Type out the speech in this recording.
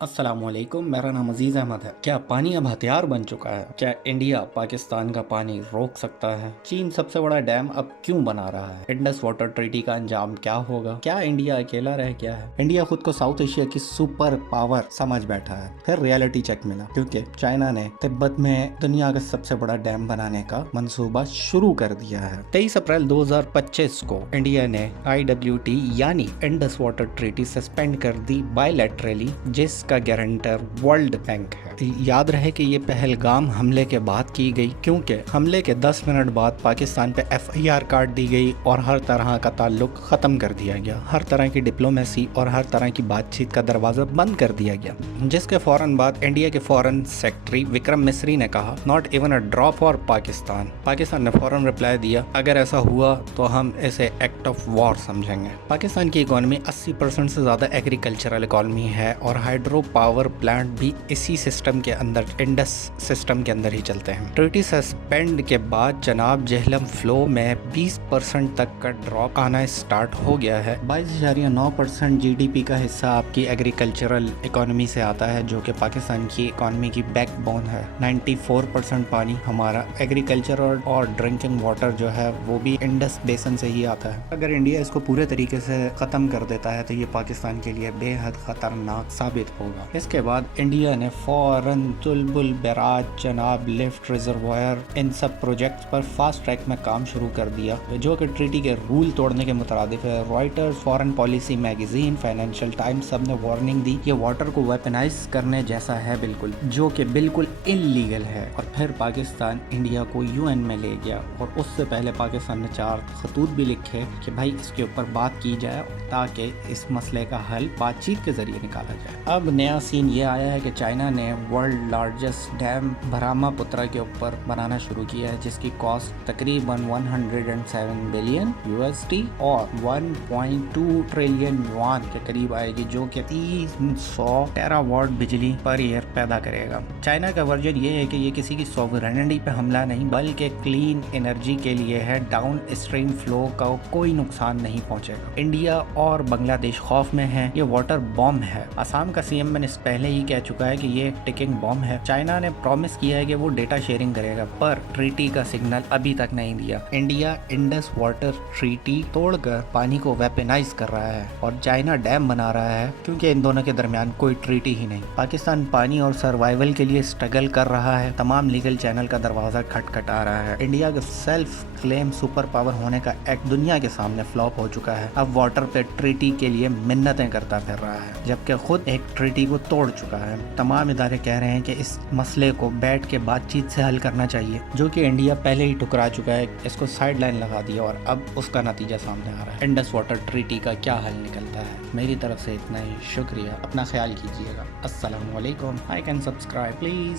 अस्सलाम वालेकुम, मेरा नाम अजीज़ अहमद है। क्या पानी अब हथियार बन चुका है? क्या इंडिया पाकिस्तान का पानी रोक सकता है? चीन सबसे बड़ा डैम अब क्यों बना रहा है? इंडस वाटर ट्रीटी का अंजाम क्या होगा? क्या इंडिया अकेला रह गया है? इंडिया खुद को साउथ एशिया की सुपर पावर समझ बैठा है। फिर रियलिटी चेक मिला क्योंकि चाइना ने तिब्बत में दुनिया का सबसे बड़ा डैम बनाने का मंसूबा शुरू कर दिया है। 23 अप्रैल 2025 को इंडिया ने IWT यानी इंडस वाटर ट्रीटी सस्पेंड कर दी बायलैटरली, जिसका गारंटर वर्ल्ड बैंक है। याद रहे कि ये पहलगाम हमले के बाद की गई, क्योंकि हमले के 10 मिनट बाद पाकिस्तान पे FIR काट दी गई और हर तरह का ताल्लुक खत्म कर दिया गया। हर तरह की डिप्लोमेसी और हर तरह की बातचीत का दरवाजा बंद कर दिया गया, जिसके फौरन बाद इंडिया के फॉरेन सेक्रेटरी विक्रम मिस्री ने कहा, not even a drop for Pakistan. Pakistan ने फौरन रिप्लाई दिया, अगर ऐसा हुआ तो हम इसे एक्ट ऑफ वॉर समझेंगे। पाकिस्तान की इकोनॉमी 80% से ज्यादा एग्रीकल्चरल इकोनॉमी है और हाइड्रो पावर प्लांट भी इसी सिस्टम के अंदर, इंडस सिस्टम के अंदर ही चलते हैं। ट्रीटी सस्पेंड के बाद जनाब जेहलम फ्लो में 20% तक का ड्रॉप आना स्टार्ट हो गया है। 22.9% GDP का हिस्सा आपकी एग्रीकल्चरल इकोनॉमी से आता है, जो कि पाकिस्तान की इकोनॉमी की बैकबोन है। 94% पानी हमारा एग्रीकल्चर और ड्रिंकिंग वाटर जो है वो भी इंडस बेसन से ही आता है। अगर इंडिया इसको पूरे तरीके से खत्म कर देता है तो ये पाकिस्तान के लिए बेहद खतरनाक साबित होगा। इसके बाद इंडिया ने फौरन Tulbul barrage, Chenab lift, reservoir, इन सब प्रोजेक्ट्स पर फास्ट ट्रैक में काम शुरू कर दिया, जो कि ट्रीटी के रूल तोड़ने के मुताबिक है। Reuters, foreign policy magazine, financial times सब ने वार्निंग दी, ये वाटर को वेपनाइज करने जैसा है बिल्कुल, जो कि बिल्कुल इलीगल है। और फिर पाकिस्तान इंडिया को UN में ले गया और उससे पहले पाकिस्तान ने 4 खतूत भी लिखे कि भाई इसके ऊपर बात की जाए ताकि इस मसले का हल बातचीत के जरिए निकाला जाए। अब नया सीन ये आया है कि चाइना ने वर्ल्ड लार्जेस्ट डैम ब्रह्मपुत्र के ऊपर बनाना शुरू किया है, जिसकी कॉस्ट तकरीबन 107 बिलियन USD और 1.2 ट्रिलियन युआन के करीब आएगी, जो कि 300 टेरावाट बिजली पर ईयर पैदा करेगा। चाइना का वर्जन ये है कि ये किसी की सॉवरेनिटी पे हमला नहीं, बल्कि क्लीन एनर्जी के लिए है। डाउन स्ट्रीम फ्लो का कोई नुकसान नहीं पहुंचेगा। इंडिया और बांग्लादेश खौफ में है, ये वाटर बॉम्ब है। असम का CM मैंने पहले ही कह चुका है कि ये टिकिंग बॉम्ब है। चाइना ने प्रॉमिस किया है कि वो डेटा शेयरिंग करेगा, पर ट्रीटी का सिग्नल अभी तक नहीं दिया। इंडिया इंडस वाटर ट्रीटी तोड़कर पानी को वेपनाइज कर रहा है और चाइना डैम बना रहा है, क्योंकि इन दोनों के दरमियान कोई ट्रीटी ही नहीं। पाकिस्तान पानी और सर्वाइवल के लिए स्ट्रगल कर रहा है, तमाम लीगल चैनल का दरवाजा खटखटा रहा है। इंडिया का सेल्फ क्लेम सुपर पावर होने का एक्ट दुनिया के सामने फ्लॉप हो चुका है। अब वाटर पे ट्रीटी के लिए मिन्नतें करता फिर रहा है, जबकि खुद एक ट्रीटी को तोड़ चुका है। तमाम इदारे कह रहे हैं कि इस मसले को बैठ के बातचीत से हल करना चाहिए, जो कि इंडिया पहले ही ठुकरा चुका है। इसको साइड लाइन लगा दिया और अब उसका नतीजा सामने आ रहा है। इंडस वाटर ट्रीटी का क्या हल निकलता है? मेरी तरफ से इतना ही, शुक्रिया, अपना ख्याल कीजिएगा। अस्सलाम वालेकुम। I can subscribe please.